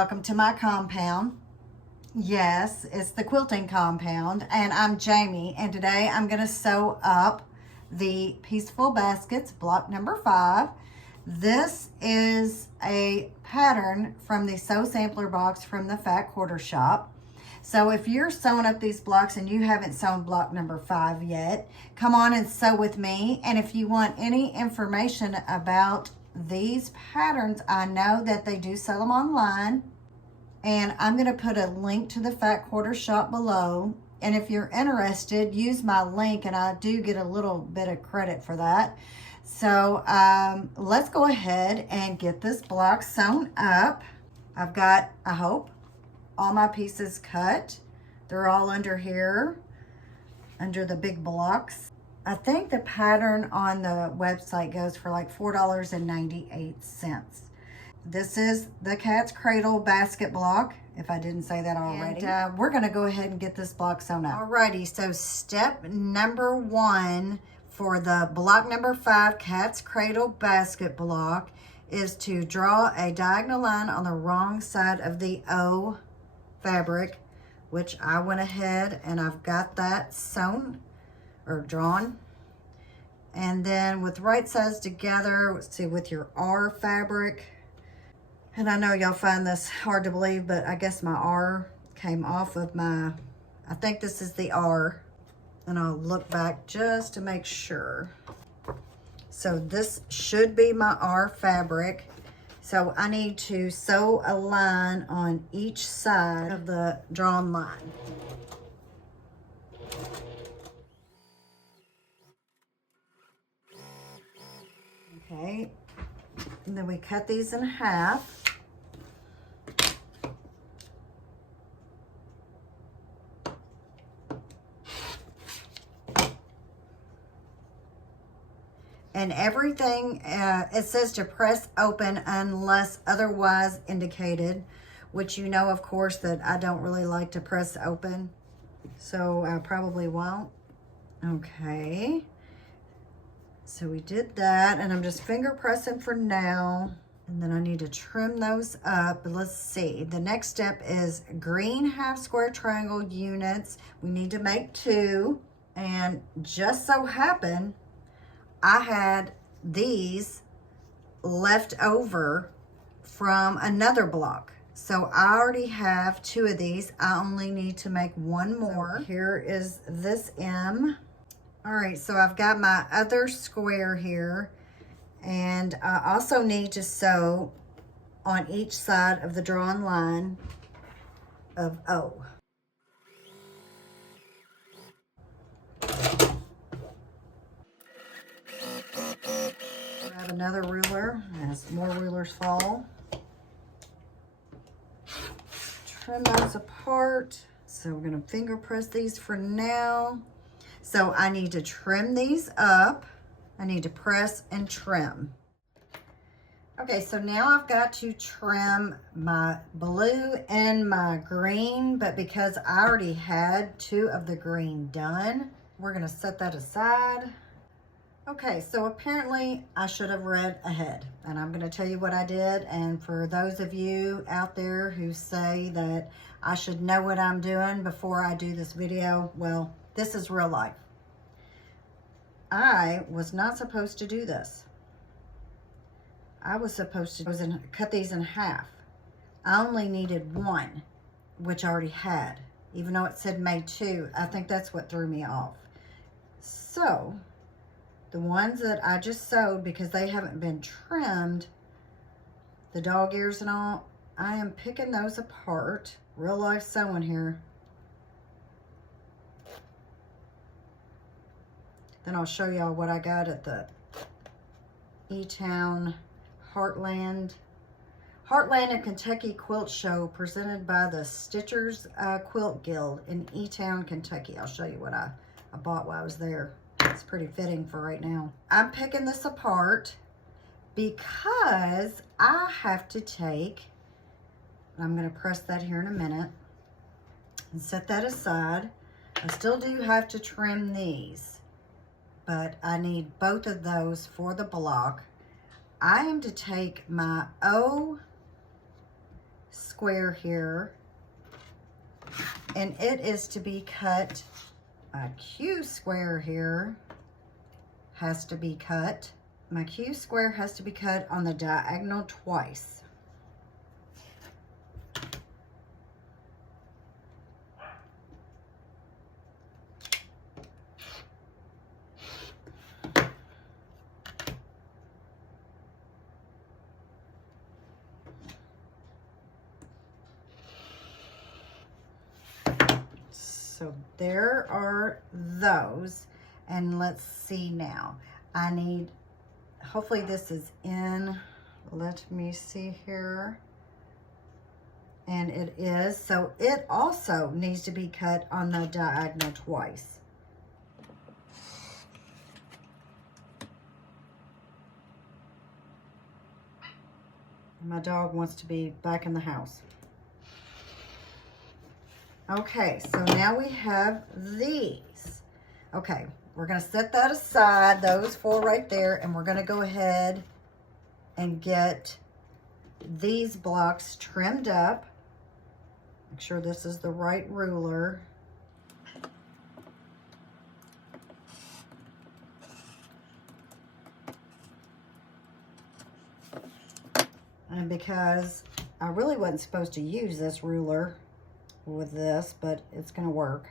welcome to my compound. Yes, it's the quilting compound, and I'm Jamie, and today I'm going to sew up the Pieceful baskets, block number 5. This is a pattern from the Sew Sampler box from the Fat Quarter Shop. So if you're sewing up these blocks and you haven't sewn block number 5 yet, come on and sew with me. And if you want any information about these patterns, I know that they do sell them online, and I'm going to put a link to the Fat Quarter Shop below. And if you're interested, use my link, and I do get a little bit of credit for that. So let's go ahead and get this block sewn up. I've got, I hope, all my pieces cut. They're all under here, under the big blocks. I think the pattern on the website goes for like $4.98. This is the Cat's Cradle basket block, if I didn't say that already. And we're gonna go ahead and get this block sewn up. Alrighty, so step number 1 for the block number 5 Cat's Cradle basket block is to draw a diagonal line on the wrong side of the O fabric, which I went ahead and I've got that sewn or drawn. And then with right sides together, let's see, with your R fabric, and I know y'all find this hard to believe, but I guess my R came off of my, I think this is the R, and I'll look back just to make sure. So this should be my R fabric. So I need to sew a line on each side of the drawn line. Okay, and then we cut these in half. And everything, it says to press open unless otherwise indicated, which you know, of course, that I don't really like to press open, so I probably won't. Okay, so we did that, and I'm just finger pressing for now, and then I need to trim those up. But let's see, the next step is green half square triangle units. We need to make 2, and just so happened I had these left over from another block. So I already have 2 of these. I only need to make 1 more. So here is this M. All right, so I've got my other square here, and I also need to sew on each side of the drawn line of O. Grab another ruler as more rulers fall. Trim those apart. So we're going to finger press these for now. So I need to trim these up. I need to press and trim. Okay, so now I've got to trim my blue and my green, but because I already had 2 of the green done, we're going to set that aside. Okay, so apparently I should have read ahead, and I'm going to tell you what I did. And for those of you out there who say that I should know what I'm doing before I do this video, well, this is real life. I was not supposed to do this. I was supposed to cut these in half. I only needed 1, which I already had, even though it said May 2. I think that's what threw me off. So the ones that I just sewed, because they haven't been trimmed, the dog ears and all, I am picking those apart. Real life sewing here. Then I'll show y'all what I got at the E-Town Heartland and Kentucky Quilt Show, presented by the Stitchers Quilt Guild in E-Town, Kentucky. I'll show you what I bought while I was there. It's pretty fitting for right now. I'm picking this apart because I have to take, I'm going to press that here in a minute and set that aside. I still do have to trim these, but I need both of those for the block. I am to take my O square here, and it is to be cut, a Q square here has to be cut. My Q square has to be cut on the diagonal twice. So there are those, and let's see now. I need, hopefully this is in, let me see here. And it is, so it also needs to be cut on the diagonal twice. My dog wants to be back in the house. Okay, so now we have these. Okay, we're gonna set that aside, those four right there, and we're gonna go ahead and get these blocks trimmed up. Make sure this is the right ruler. And because I really wasn't supposed to use this ruler with this, but it's gonna work.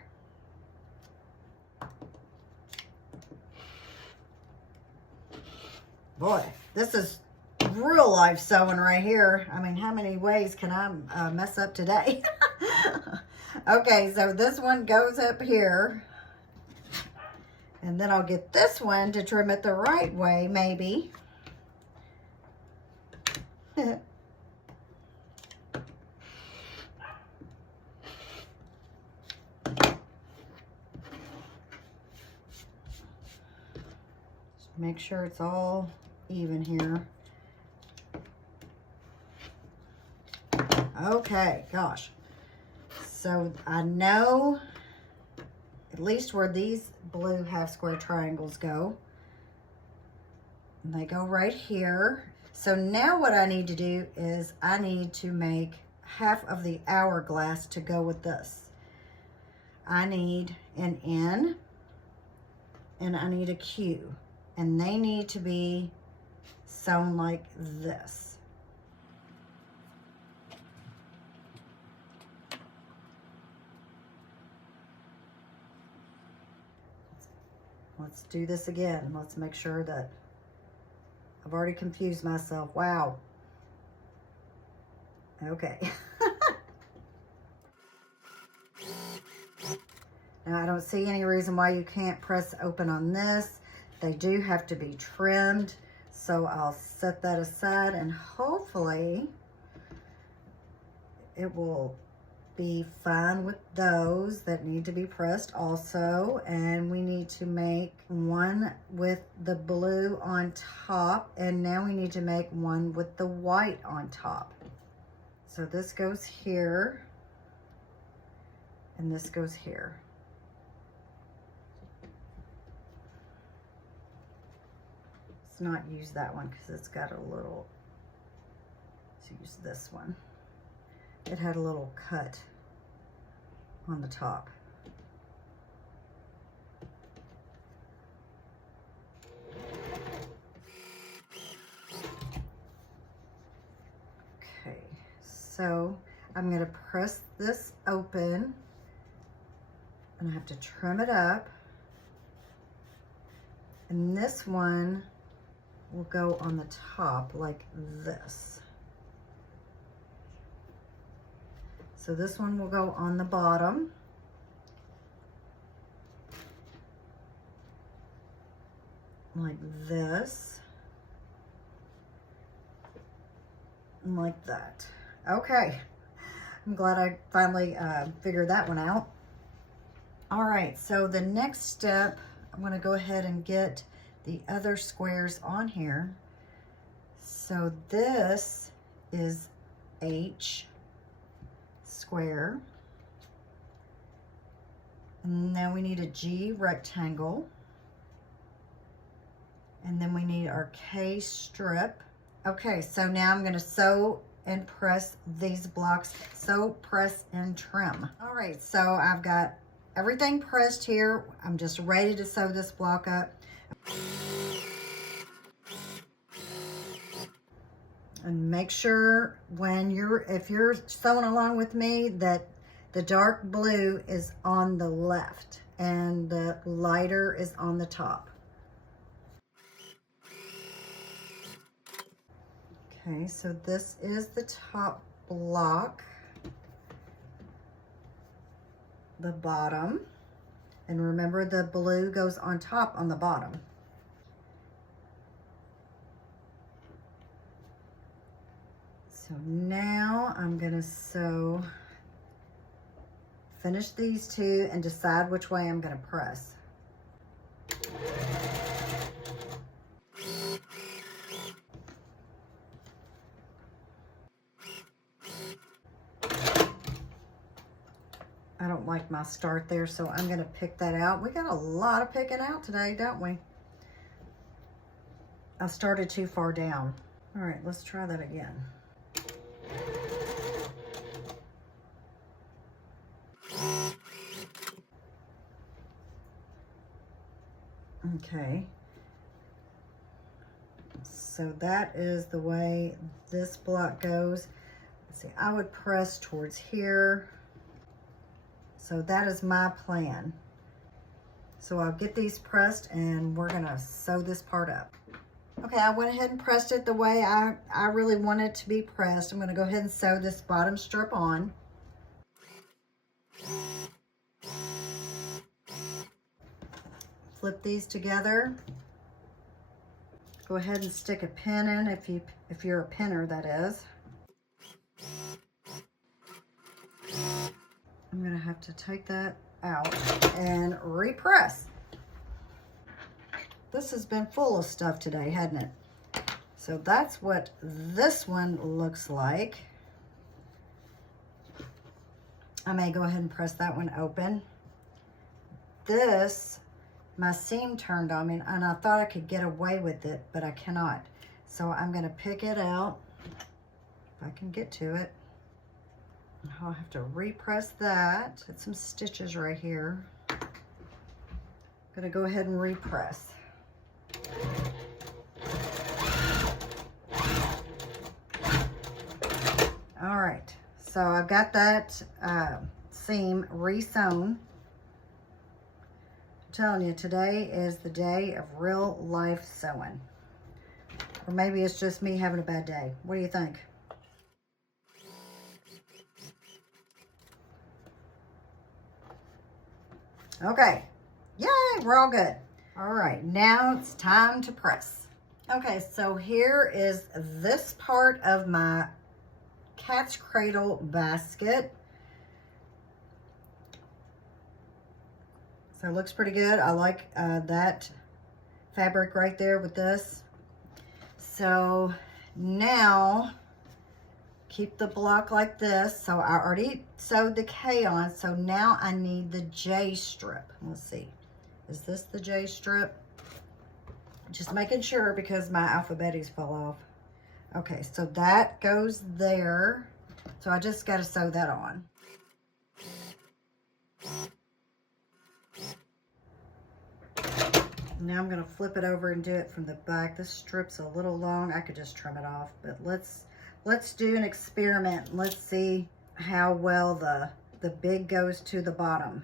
Boy, this is real life sewing right here. I mean, how many ways can I mess up today? Okay, so this one goes up here, and then I'll get this one to trim it the right way, maybe. Just make sure it's all even here. Okay, gosh. So I know at least where these blue half square triangles go. And they go right here. So now what I need to do is I need to make half of the hourglass to go with this. I need an N and I need a Q. And they need to be sewn like this. Let's do this again. Let's make sure that I've already confused myself. Wow. Okay. Now I don't see any reason why you can't press open on this. They do have to be trimmed. So I'll set that aside and hopefully it will be fine with those that need to be pressed also. And we need to make one with the blue on top, and now we need to make one with the white on top. So this goes here and this goes here. Let's not use that one because it's got a little, let's use this one. It had a little cut on the top. Okay, so I'm going to press this open and I have to trim it up. And this one will go on the top like this. So this one will go on the bottom. Like this. And like that. Okay. I'm glad I finally figured that one out. All right, so the next step, I'm going to go ahead and get the other squares on here. So this is H square. And now we need a G rectangle. And then we need our K strip. Okay, so now I'm going to sew and press these blocks. So press and trim. All right, so I've got everything pressed here. I'm just ready to sew this block up. And make sure if you're sewing along with me, that the dark blue is on the left and the lighter is on the top. Okay, so this is the top block, the bottom, and remember the blue goes on top on the bottom. So now I'm gonna finish these two and decide which way I'm gonna press. I don't like my start there, so I'm gonna pick that out. We got a lot of picking out today, don't we? I started too far down. All right, let's try that again. Okay, so that is the way this block goes. Let's see, I would press towards here. So that is my plan. So I'll get these pressed and we're gonna sew this part up. Okay, I went ahead and pressed it the way I really want it to be pressed. I'm gonna go ahead and sew this bottom strip on. Flip these together. Go ahead and stick a pin in if you're a pinner, that is. I'm gonna have to take that out and repress. This has been full of stuff today, hasn't it? So that's what this one looks like. I may go ahead and press that one open. This, my seam turned on me and I thought I could get away with it, but I cannot. So I'm gonna pick it out, if I can get to it. I'll have to repress that. It's some stitches right here. I'm gonna go ahead and repress. All right, so I've got that seam re-sewn. I'm telling you, today is the day of real life sewing. Or maybe it's just me having a bad day. What do you think? Okay, yay, we're all good. All right, now it's time to press. Okay, so here is this part of my cat's cradle basket. So it looks pretty good. I like that fabric right there with this. So now keep the block like this. So I already sewed the K on, so now I need the J strip. Let's see, is this the J strip? Just making sure because my alphabetis fell off. Okay, so that goes there. So I just got to sew that on. Now I'm going to flip it over and do it from the back. This strip's a little long. I could just trim it off, but let's do an experiment. Let's see how well the big goes to the bottom.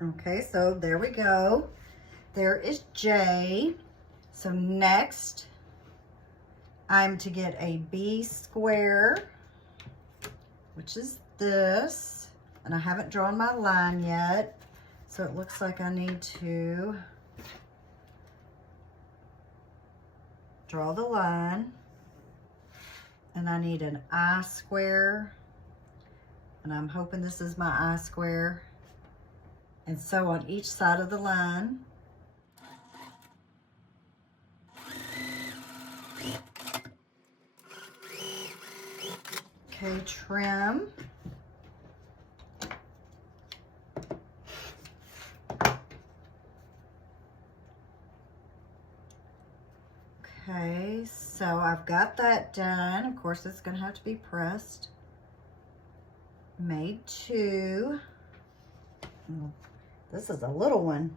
Okay, so there we go. There is J. So next, I'm to get a B square, which is this. And I haven't drawn my line yet. So it looks like I need to draw the line. And I need an I square. And I'm hoping this is my I square. And sew on each side of the line. Okay, trim. So I've got that done. Of course, it's going to have to be pressed. Made 2. This is a little one.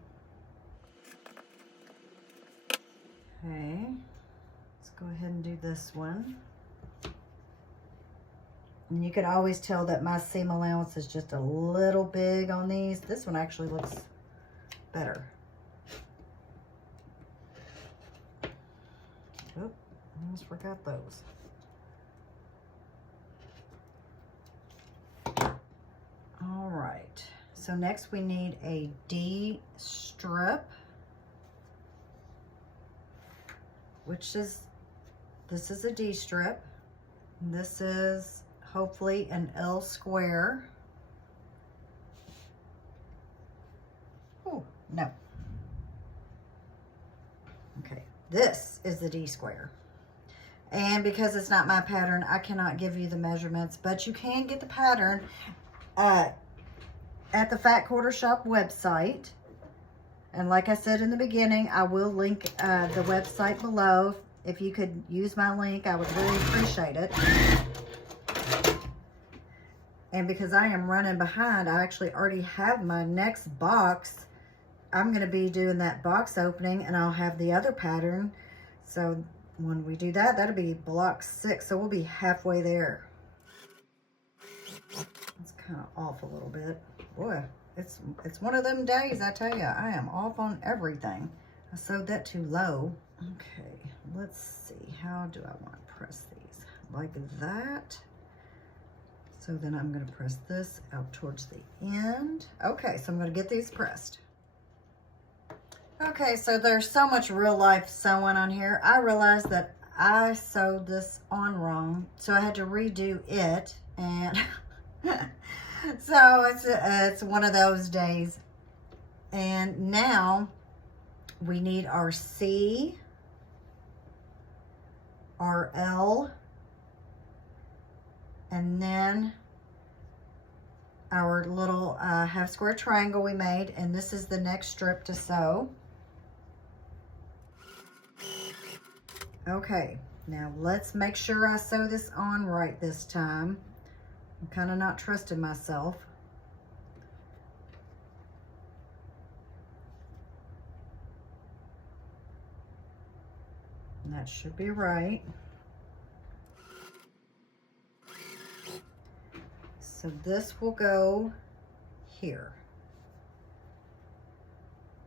Okay, let's go ahead and do this one. And you can always tell that my seam allowance is just a little big on these. This one actually looks better. Oh, almost forgot those. All right, so next we need a D strip, which is, this is a D strip. And this is hopefully an L square. Oh, no. Okay, this is the D square. And because it's not my pattern, I cannot give you the measurements, but you can get the pattern at the Fat Quarter Shop website. And like I said in the beginning, I will link the website below. If you could use my link, I would really appreciate it. And because I am running behind, I actually already have my next box. I'm going to be doing that box opening, and I'll have the other pattern. So when we do that, that'll be block 6. So we'll be halfway there. It's kind of off a little bit. Boy, it's one of them days, I tell you. I am off on everything. I sewed that too low. Okay, let's see. How do I want to press these? Like that. So then I'm going to press this out towards the end. Okay, so I'm going to get these pressed. Okay, so there's so much real life sewing on here. I realized that I sewed this on wrong, so I had to redo it, and so it's one of those days. And now we need our C, our L, and then our little half square triangle we made, and this is the next strip to sew. Okay, now let's make sure I sew this on right this time. I'm kind of not trusting myself. And that should be right. So this will go here.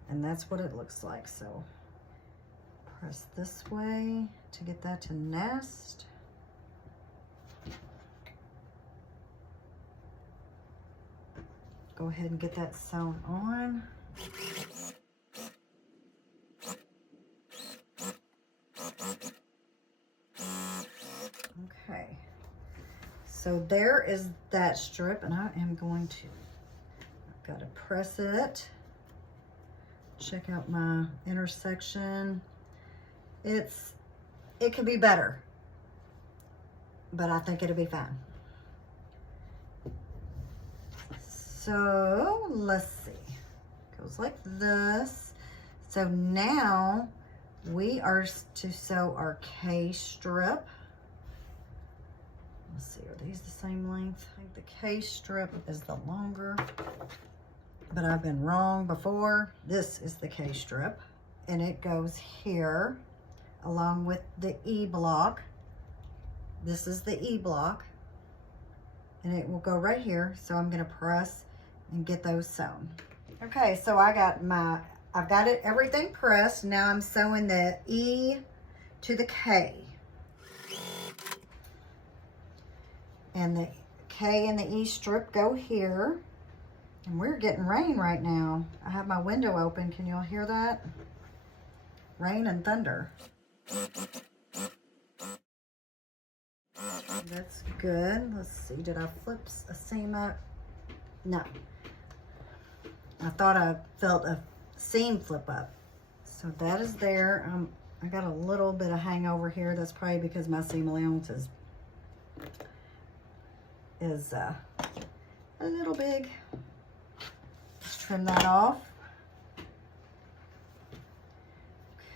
And that's what it looks like. So press this way to get that to nest. Go ahead and get that sewn on. Okay, so there is that strip, and I am going to, I've got to press it. Check out my intersection. It could be better, but I think it'll be fine. So let's see, goes like this. So now we are to sew our K strip. Let's see, are these the same length? I think the K strip is the longer, but I've been wrong before. This is the K strip, and it goes here along with the E block. This is the E block, and it will go right here. So I'm gonna press and get those sewn. Okay, so I've got it everything pressed. Now I'm sewing the E to the K. And the K and the E strip go here. And we're getting rain right now. I have my window open. Can y'all hear that? Rain and thunder. That's good. Let's see, did I flip a seam up? No. I thought I felt a seam flip up. So that is there. I got a little bit of hangover here. That's probably because my seam allowance is a little big. Just trim that off.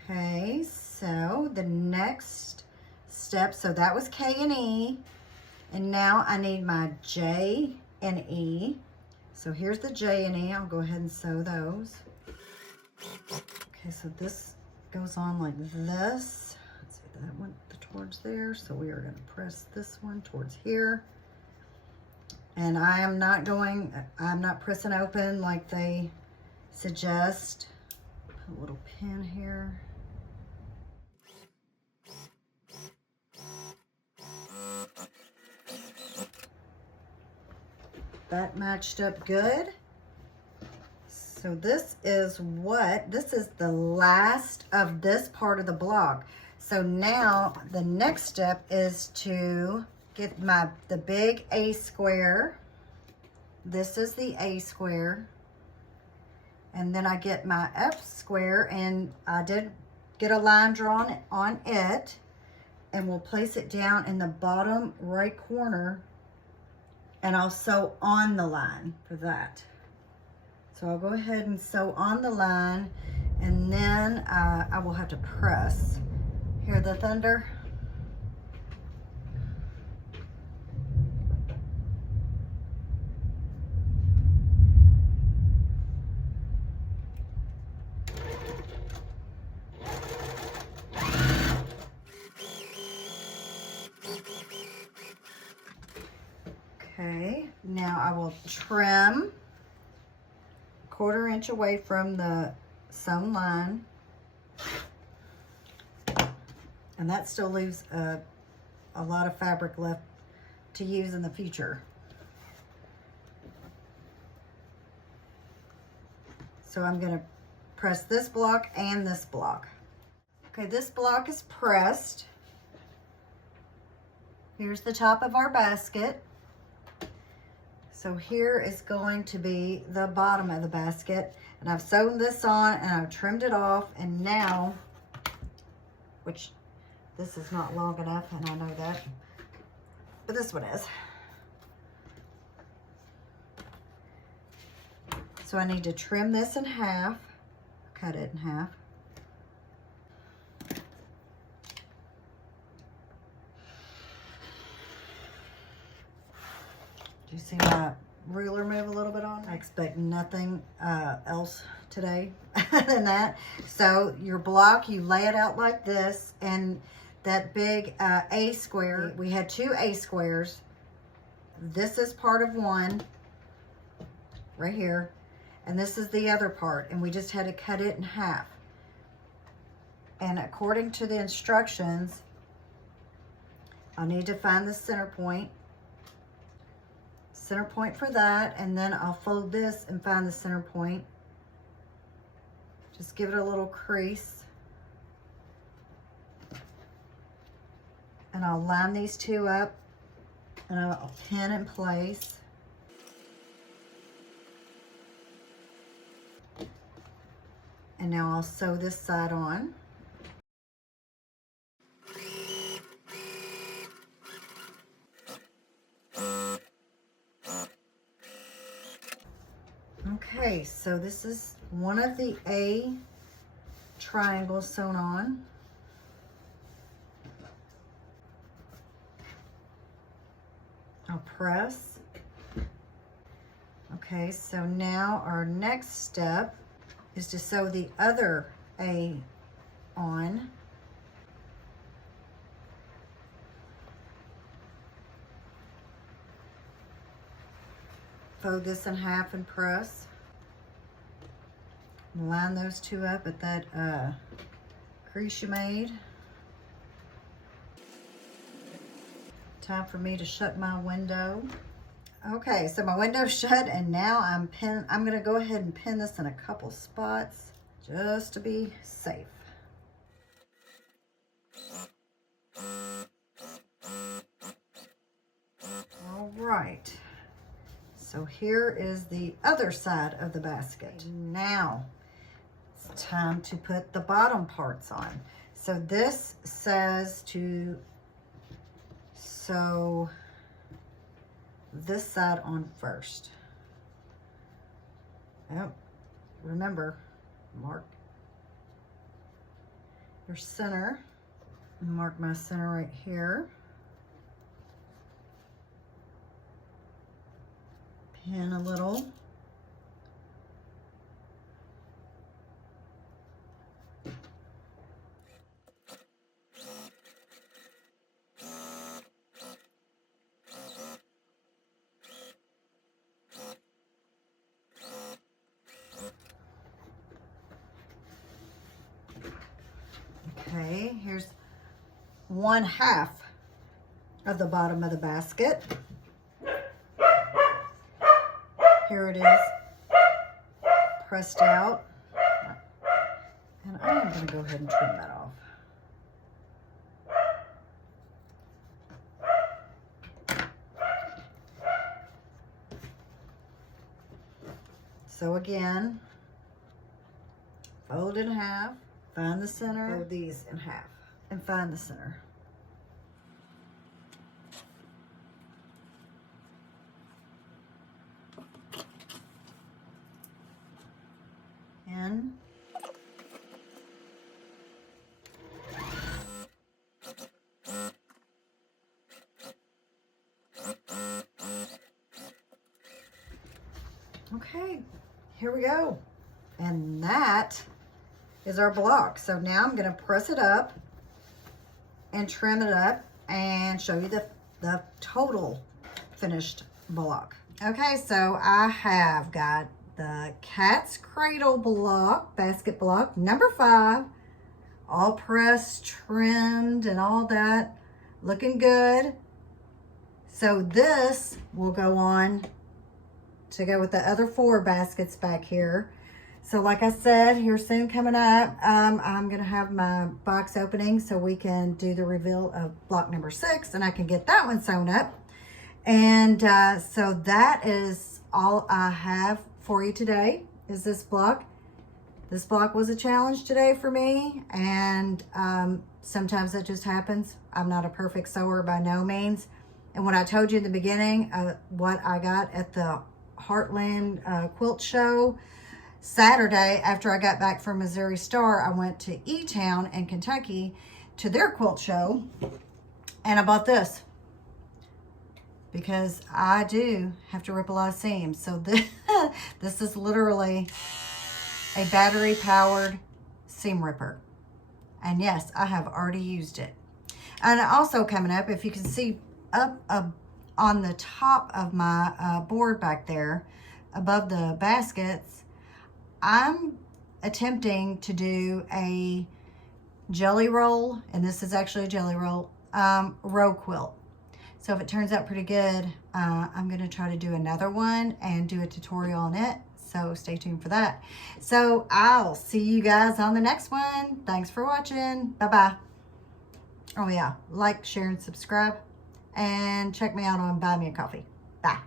Okay, so the next step. So that was K and E. And now I need my J and E. So here's the J and E. I'll go ahead and sew those. Okay, so this goes on like this. Let's see, that went towards there. So we are going to press this one towards here. And I'm not pressing open like they suggest. Put a little pin here. That matched up good. So this is the last of this part of the block. So now the next step is to get the big A square. This is the A square. And then I get my F square, and I did get a line drawn on it, and we'll place it down in the bottom right corner, and I'll sew on the line for that. So I'll go ahead and sew on the line, and then I will have to press. Hear the thunder? Okay, now I will trim 1/4 inch away from the sewn line. And that still leaves a lot of fabric left to use in the future. So I'm going to press this block and this block. Okay, this block is pressed. Here's the top of our basket. So here is going to be the bottom of the basket. And I've sewn this on and I've trimmed it off. And now, which this is not long enough, and I know that, but this one is. So I need to trim this in half, cut it in half. Do you see my ruler move a little bit on? I expect nothing else today than that. So your block, you lay it out like this, and that big A square, we had 2 A squares. This is part of one right here, and this is the other part, and we just had to cut it in half. And according to the instructions, I'll need to find the center point for that, and then I'll fold this and find the center point. Just give it a little crease, and I'll line these 2 up, and I'll pin in place. And now I'll sew this side on. Okay, so this is one of the A triangles sewn on. I'll press. Okay, so now our next step is to sew the other A on. Fold this in half and press. Line those 2 up at that crease you made. Time for me to shut my window. Okay, so my window's shut, and now I'm gonna go ahead and pin this in a couple spots just to be safe. All right. So here is the other side of the basket. Now it's time to put the bottom parts on. So this says to sew this side on first. Yep. Remember, mark your center. Mark my center right here. Pin a little. Okay, here's 1/2 of the bottom of the basket. Here it is, pressed out. And I am going to go ahead and trim that off. So again, fold in half, find the center, fold these in half, and find the center. In. Okay, here we go. And that is our block. So now I'm gonna press it up and trim it up and show you the total finished block. Okay, so I have got the Cat's Cradle block, basket block, number 5, all pressed, trimmed, and all that, looking good. So this will go on to go with the other 4 baskets back here. So like I said, here soon coming up, I'm gonna have my box opening so we can do the reveal of block number 6 and I can get that one sewn up. And so that is all I have for you today, is this block. This block was a challenge today for me, and sometimes it just happens. I'm not a perfect sewer by no means. And when I told you in the beginning what I got at the Heartland Quilt Show Saturday, after I got back from Missouri Star, I went to E-Town in Kentucky to their quilt show, and I bought because I do have to rip a lot of seams. So this is literally a battery powered seam ripper. And yes, I have already used it. And also coming up, if you can see up on the top of my board back there, above the baskets, I'm attempting to do a jelly roll, and this is actually a jelly roll, row quilt. So if it turns out pretty good, I'm gonna try to do another one and do a tutorial on it. So stay tuned for that. So I'll see you guys on the next one. Thanks for watching. Bye-bye. Oh yeah, like, share, and subscribe. And check me out on Buy Me a Coffee. Bye.